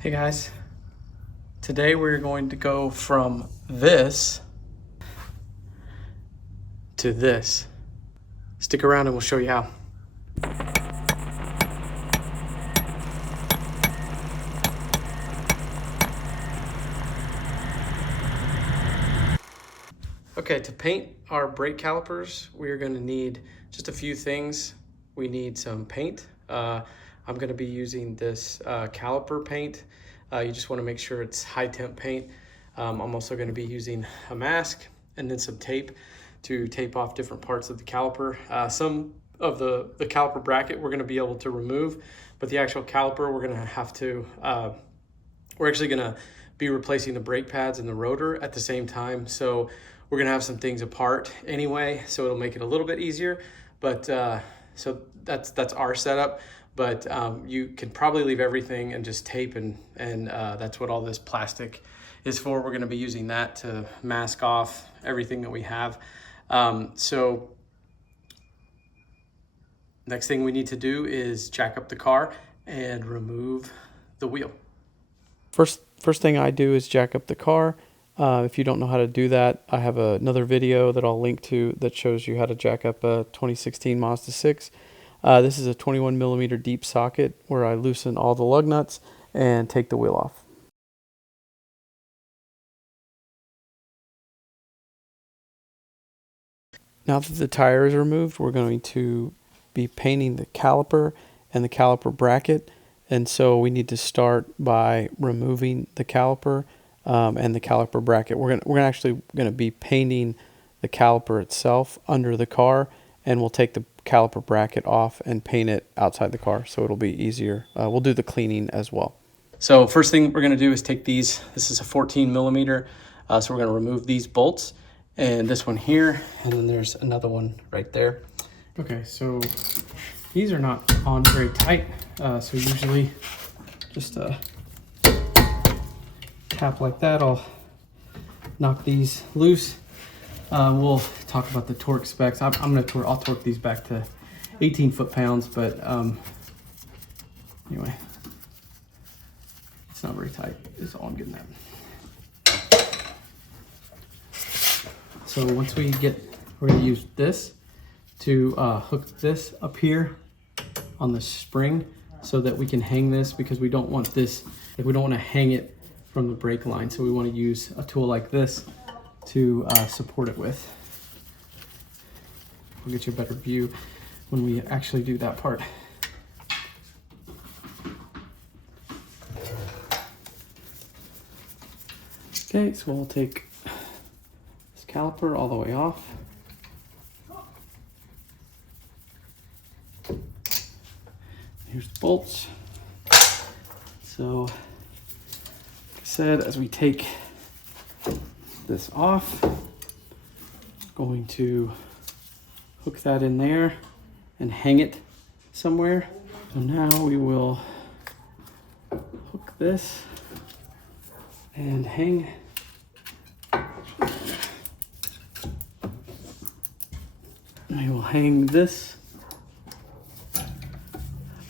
Hey guys, today we're going to go from this to this. Stick around and we'll show you how. Okay, to paint our brake calipers, we are going to need just a few things. We need some paint. I'm going to be using this Caliper paint. You just want to make sure it's high temp paint. I'm also going to be using a mask and then some tape to tape off different parts of the caliper. Some of the caliper bracket we're going to be able to remove, but the actual caliper we're going to have to, we're actually going to be replacing the brake pads and the rotor at the same time. So we're going to have some things apart anyway, so it'll make it a little bit easier. But so that's our setup. But you can probably leave everything and just tape, and that's what all this plastic is for. We're going to be using that to mask off everything that we have. So next thing we need to do is jack up the car and remove the wheel. First thing I do is jack up the car. If you don't know how to do that, I have another video that I'll link to that shows you how to jack up a 2016 Mazda 6. This is a 21 millimeter deep socket where I loosen all the lug nuts and take the wheel off. Now that the tire is removed, we're going to be painting the caliper and the caliper bracket. And so we need to start by removing the caliper and the caliper bracket. We're actually going to be painting the caliper itself under the car, and we'll take the caliper bracket off and paint it outside the car, so it'll be easier. We'll do the cleaning as well. So first thing we're going to do is take these. This is a 14 millimeter, so we're going to remove these bolts and this one here, and then there's another one right there. Okay, so these are not on very tight, so usually just tap like that. I'll knock these loose. We'll talk about the torque specs. I'll torque these back to 18 foot-pounds, but anyway, it's not very tight is all I'm getting at. So once we we're gonna use this to hook this up here on the spring so that we can hang this, because we don't want this, we don't want to hang it from the brake line. So we want to use a tool like this to support it with. We'll get you a better view when we actually do that part. Okay, so we'll take this caliper all the way off. Here's the bolts. So, like I said, as we take this off, going to hook that in there and hang it somewhere. So now we will hook this and hang. We will hang this up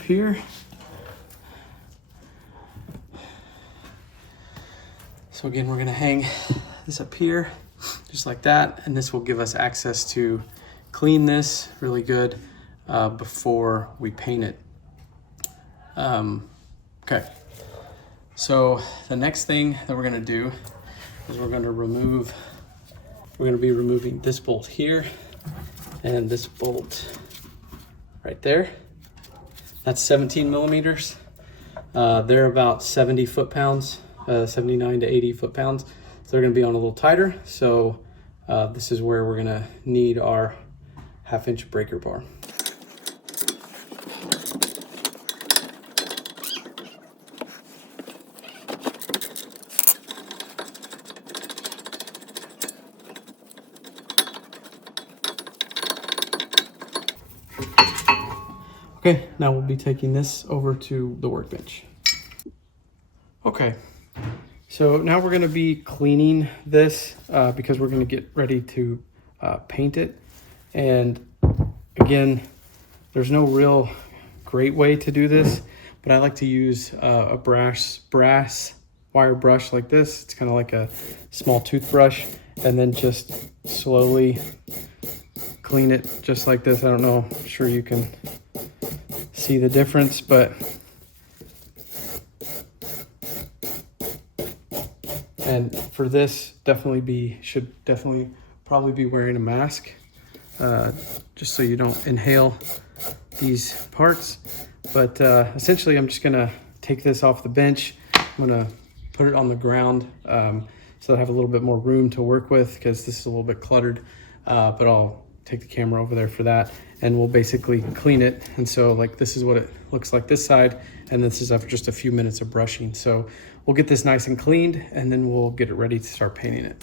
here. So again, we're going to hang this up here just like that, and this will give us access to clean this really good before we paint it. Okay, so the next thing that we're going to do is we're going to be removing this bolt here and this bolt right there. That's 17 millimeters. They're about 70 foot-pounds. 79 to 80 foot-pounds. So they're going to be on a little tighter. So this is where we're going to need our 1/2-inch breaker bar. Okay, now we'll be taking this over to the workbench. Okay. So now we're going to be cleaning this because we're going to get ready to paint it. And again, there's no real great way to do this, but I like to use a brass wire brush like this. It's kind of like a small toothbrush, and then just slowly clean it just like this. I don't know, I'm sure you can see the difference, but and for this, should definitely probably be wearing a mask, just so you don't inhale these parts. But essentially, I'm just gonna take this off the bench. I'm gonna put it on the ground, so I have a little bit more room to work with, because this is a little bit cluttered. But I'll take the camera over there for that, and we'll basically clean it. And so like this is what it looks like this side, and this is after just a few minutes of brushing. So we'll get this nice and cleaned, and then we'll get it ready to start painting it.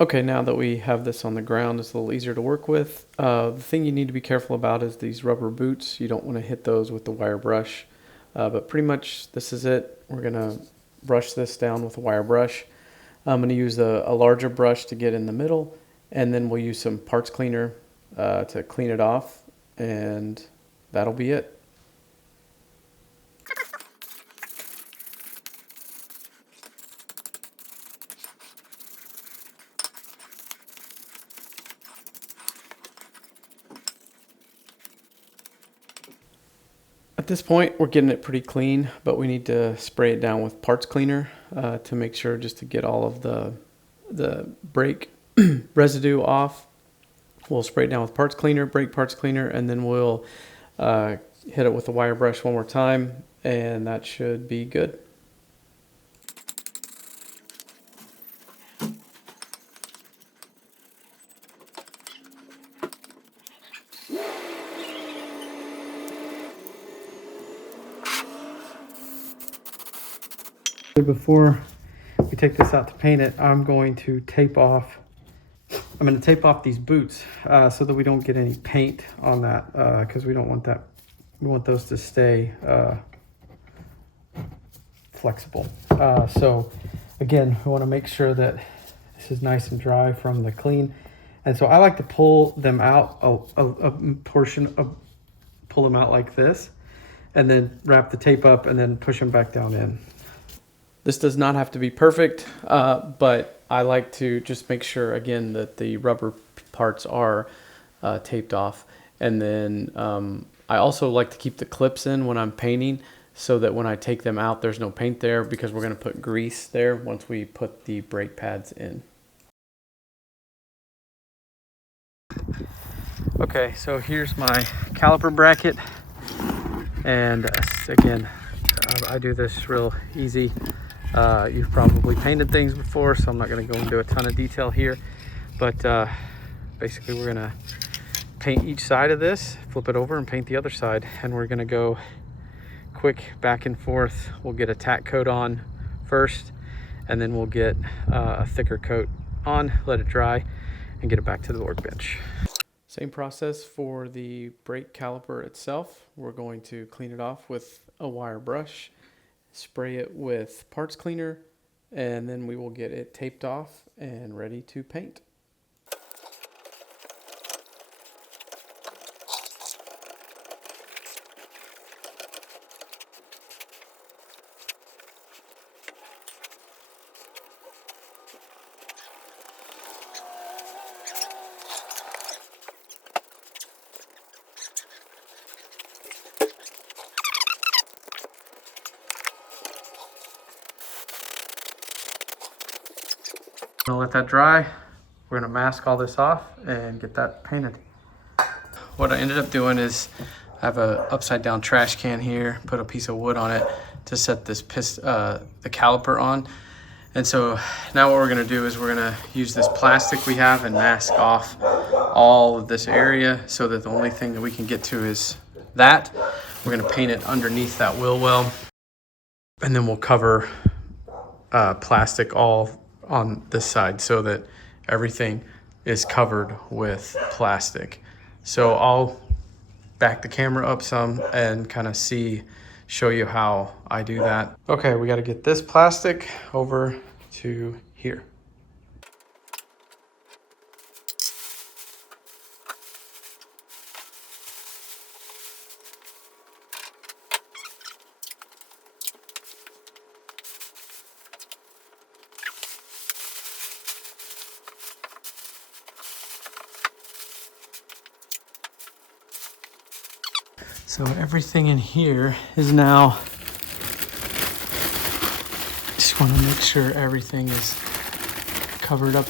Okay, now that we have this on the ground, it's a little easier to work with. The thing you need to be careful about is these rubber boots. You don't want to hit those with the wire brush, but pretty much this is it. We're gonna brush this down with a wire brush. I'm gonna use a larger brush to get in the middle, and then we'll use some parts cleaner to clean it off, and that'll be it. At this point, we're getting it pretty clean, but we need to spray it down with parts cleaner to make sure, just to get all of the brake residue off. We'll spray it down with brake parts cleaner, and then we'll hit it with the wire brush one more time, and that should be good. Before we take this out to paint it, I'm going to tape off these boots so that we don't get any paint on that, because we don't want that. We want those to stay flexible. So again, we want to make sure that this is nice and dry from the clean. And so I like to pull them out pull them out like this, and then wrap the tape up and then push them back down in. This does not have to be perfect, but I like to just make sure, again, that the rubber parts are taped off. And then I also like to keep the clips in when I'm painting, so that when I take them out, there's no paint there, because we're going to put grease there once we put the brake pads in. Okay, so here's my caliper bracket. And again, I do this real easy. You've probably painted things before, so I'm not going to go into a ton of detail here, but basically we're going to paint each side of this, flip it over, and paint the other side, and we're going to go quick back and forth. We'll get a tack coat on first, and then we'll get a thicker coat on, let it dry, and get it back to the workbench. Same process for the brake caliper itself. We're going to clean it off with a wire brush, spray it with parts cleaner, and then we will get it taped off and ready to paint. I'm gonna let that dry. We're gonna mask all this off and get that painted. What I ended up doing is I have a upside down trash can here, put a piece of wood on it to set this the caliper on. And so now what we're gonna do is we're gonna use this plastic we have and mask off all of this area, so that the only thing that we can get to is that. We're gonna paint it underneath that wheel well, and then we'll cover plastic all on this side, so that everything is covered with plastic. So I'll back the camera up some and kind of show you how I do that. Okay, we got to get this plastic over to here. So everything in here is now, just want to make sure everything is covered up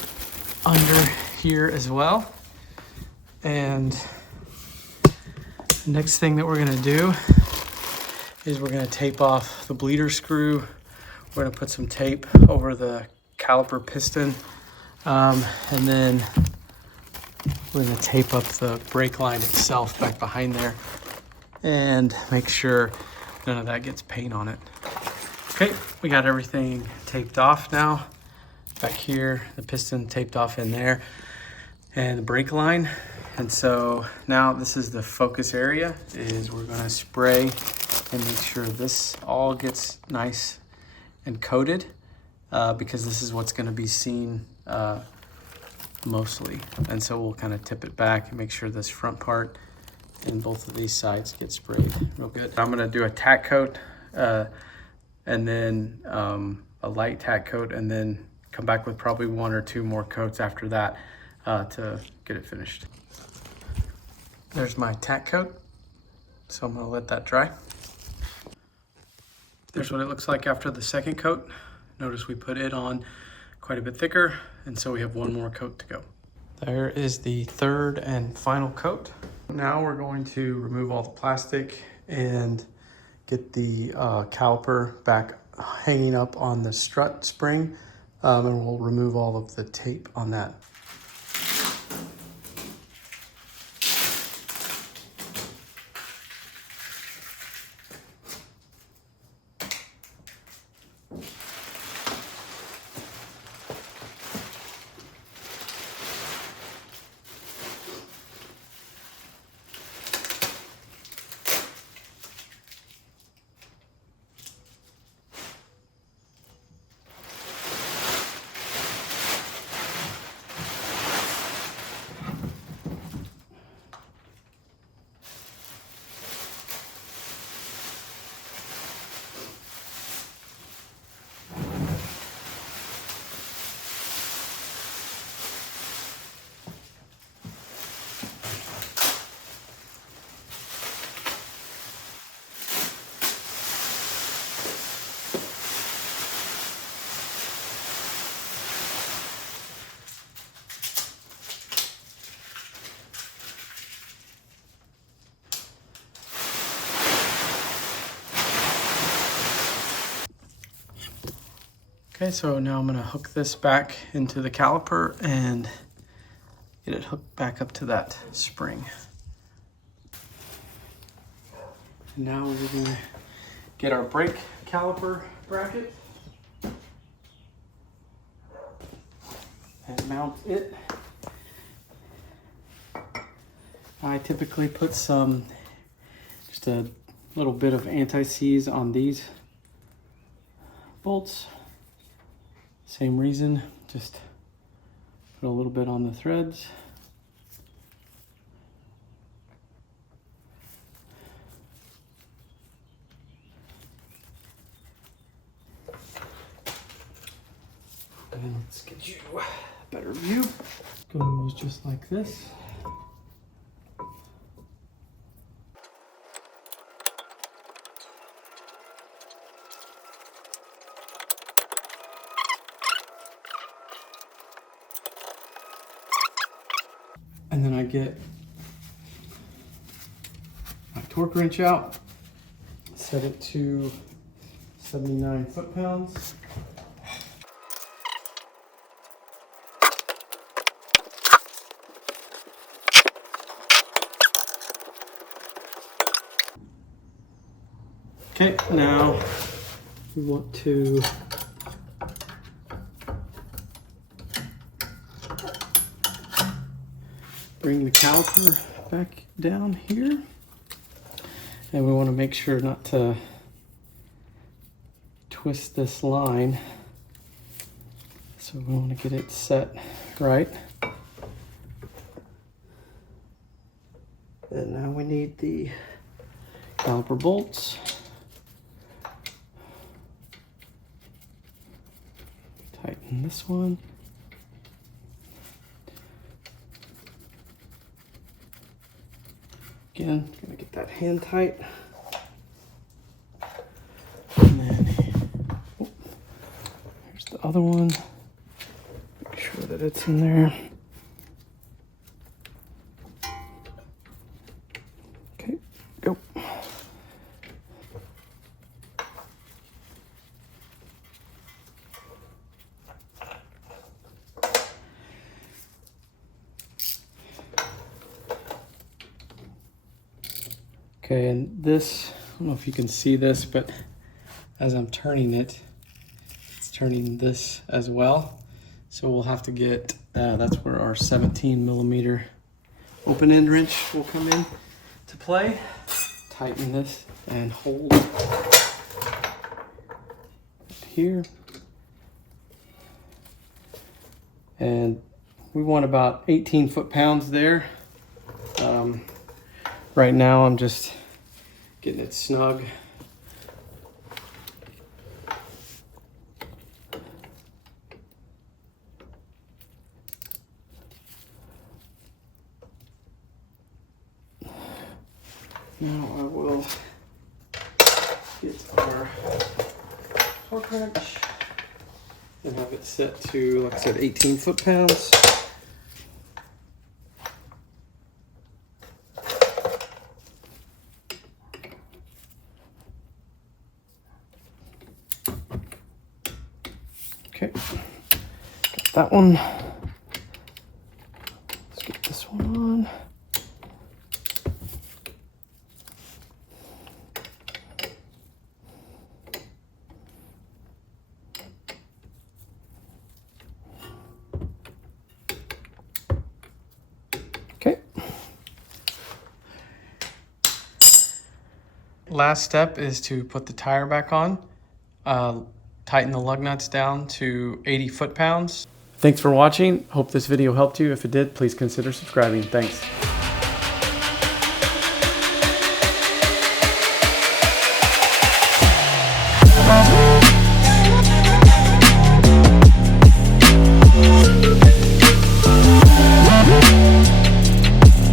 under here as well. And the next thing that we're gonna do is we're gonna tape off the bleeder screw. We're gonna put some tape over the caliper piston, and then we're gonna tape up the brake line itself back behind there and make sure none of that gets paint on it. Okay, we got everything taped off now. Back here, the piston taped off in there and the brake line. And so now this is the focus area, is we're gonna spray and make sure this all gets nice and coated, because this is what's gonna be seen mostly. And so we'll kind of tip it back and make sure this front part and both of these sides get sprayed real good. I'm gonna do a tack coat and then a light tack coat, and then come back with probably 1 or 2 more coats after that to get it finished. There's my tack coat, so I'm gonna let that dry. There's what it looks like after the second coat. Notice we put it on quite a bit thicker, and so we have 1 more coat to go. There is the third and final coat. Now we're going to remove all the plastic and get the caliper back hanging up on the strut spring, and we'll remove all of the tape on that. Okay, so now I'm gonna hook this back into the caliper and get it hooked back up to that spring. And now we're gonna get our brake caliper bracket and mount it. I typically put just a little bit of anti-seize on these bolts. Same reason, just put a little bit on the threads. And let's get you a better view. Goes just like this. And then I get my torque wrench out, set it to 79 foot-pounds. Okay, now we want to bring the caliper back down here, and we want to make sure not to twist this line, so we want to get it set right. And now we need the caliper bolts. Tighten this one. Again, gonna get that hand tight. And then here's the other one. Make sure that it's in there. Okay, go. Okay, and this, I don't know if you can see this, but as I'm turning it, it's turning this as well. So we'll have to get, that's where our 17 millimeter open end wrench will come in to play. Tighten this and hold here. And we want about 18 foot-pounds there. Right now I'm just getting it snug. Now I will get our torque wrench and have it set to, like I said, 18 foot-pounds. Okay, got that one. Let's get this one on. Okay. Last step is to put the tire back on. Tighten the lug nuts down to 80 foot-pounds. Thanks for watching. Hope this video helped you. If it did, please consider subscribing. Thanks.